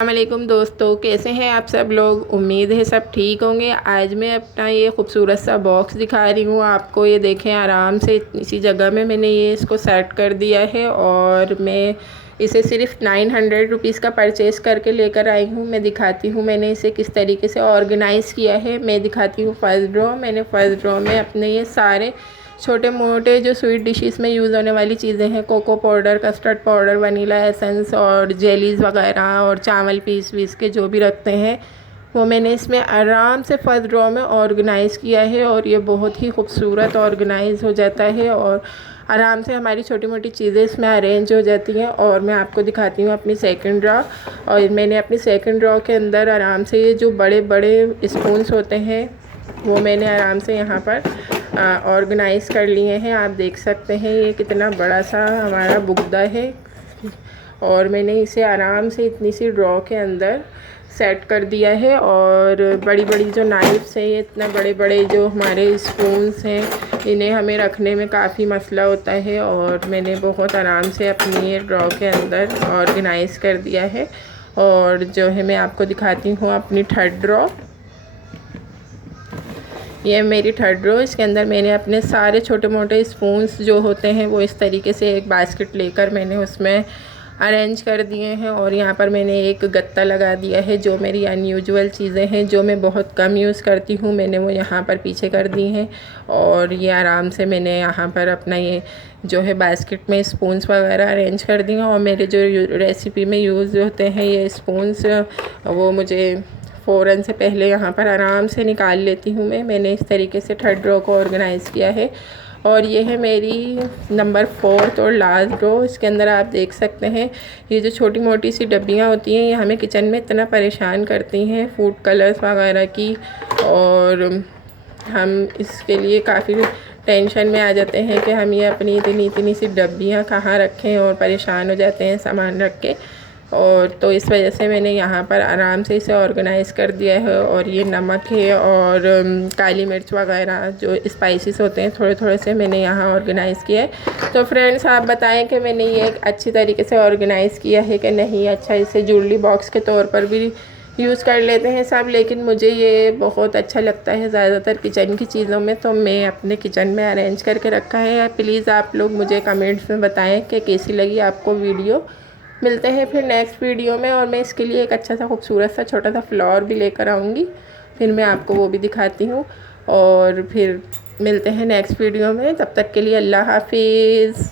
अस्सलामुअलैकुम दोस्तों, कैसे हैं आप सब लोग। उम्मीद है सब ठीक होंगे। आज मैं अपना ये खूबसूरत सा बॉक्स दिखा रही हूँ आपको। ये देखें, आराम से इसी जगह में मैंने ये इसको सेट कर दिया है और मैं इसे सिर्फ 900 रुपीज़ का परचेज़ करके लेकर आई हूँ। मैं दिखाती हूँ मैंने इसे किस तरीके से ऑर्गेनाइज़ किया है। मैं दिखाती हूँ फर्स्ट ड्रॉ। मैंने फ़र्स्ट ड्रॉ में अपने ये सारे छोटे मोटे जो स्वीट डिशेस में यूज़ होने वाली चीज़ें हैं, cocoa powder, custard powder, vanilla essence और जेलीज़ वगैरह और चावल पीस वीस के जो भी रखते हैं, वो मैंने इसमें आराम से फर्स्ट ड्रॉ में ऑर्गेनाइज़ किया है। और ये बहुत ही खूबसूरत ऑर्गेनाइज़ हो जाता है और आराम से हमारी छोटी मोटी चीज़ें इसमें अरेंज हो जाती हैं। और मैं आपको दिखाती हूँ अपनी सेकंड ड्रॉ। और मैंने अपनी सेकंड ड्रॉ के अंदर आराम से ये जो बड़े बड़े स्पून्स होते हैं वो मैंने आराम से यहाँ पर ऑर्गेनाइज़ कर लिए हैं। आप देख सकते हैं ये कितना बड़ा सा हमारा बुगदा है और मैंने इसे आराम से इतनी सी ड्रॉ के अंदर सेट कर दिया है। और बड़ी बड़ी जो नाइफ्स हैं, ये इतना बड़े बड़े जो हमारे स्पून्स हैं, इन्हें हमें रखने में काफ़ी मसला होता है और मैंने बहुत आराम से अपनी ये ड्रॉ के अंदर ऑर्गेनाइज़ कर दिया है। और जो है मैं आपको दिखाती हूँ अपनी थर्ड ड्रॉ। ये मेरी थर्ड रो। इसके अंदर मैंने अपने सारे छोटे मोटे स्पून्स जो होते हैं वो इस तरीके से एक बास्केट लेकर मैंने उसमें अरेंज कर दिए हैं। और यहाँ पर मैंने एक गत्ता लगा दिया है। जो मेरी अनयूजुअल चीज़ें हैं जो मैं बहुत कम यूज़ करती हूँ, मैंने वो यहाँ पर पीछे कर दी हैं। और ये आराम से मैंने यहाँ पर अपना ये जो है बास्केट में स्पून्स वगैरह अरेंज कर दिए हैं। और मेरे जो रेसिपी में यूज़ होते हैं ये स्पून्स, वो मुझे फ़ौरन से पहले यहाँ पर आराम से निकाल लेती हूँ मैंने इस तरीके से थर्ड रो को ऑर्गेनाइज़ किया है। और ये है मेरी नंबर 4 और लास्ट रो। इसके अंदर आप देख सकते हैं ये जो छोटी मोटी सी डब्बियाँ होती हैं, ये हमें किचन में इतना परेशान करती हैं, फूड कलर्स वगैरह की। और हम इसके लिए काफ़ी टेंशन में आ जाते हैं कि हम ये अपनी इतनी इतनी सी डब्बियाँ कहाँ रखें और परेशान हो जाते हैं सामान रख के। और तो इस वजह से मैंने यहाँ पर आराम से इसे ऑर्गेनाइज़ कर दिया है। और ये नमक है और काली मिर्च वगैरह जो स्पाइसेस होते हैं थोड़े थोड़े से मैंने यहाँ ऑर्गेनाइज़ किया है। तो फ्रेंड्स आप बताएं कि मैंने ये एक अच्छी तरीके से ऑर्गेनाइज़ किया है कि नहीं। अच्छा, इसे ज्वेलरी बॉक्स के तौर पर भी यूज़ कर लेते हैं सब, लेकिन मुझे ये बहुत अच्छा लगता है ज़्यादातर किचन की चीज़ों में, तो मैं अपने किचन में अरेंज करके रखा है। प्लीज़ आप लोग मुझे कमेंट्स में बताएं कि कैसी लगी आपको वीडियो। मिलते हैं फिर नेक्स्ट वीडियो में। और मैं इसके लिए एक अच्छा सा खूबसूरत सा छोटा सा फ्लावर भी लेकर आऊँगी, फिर मैं आपको वो भी दिखाती हूँ। और फिर मिलते हैं नेक्स्ट वीडियो में। तब तक के लिए अल्लाह हाफिज़।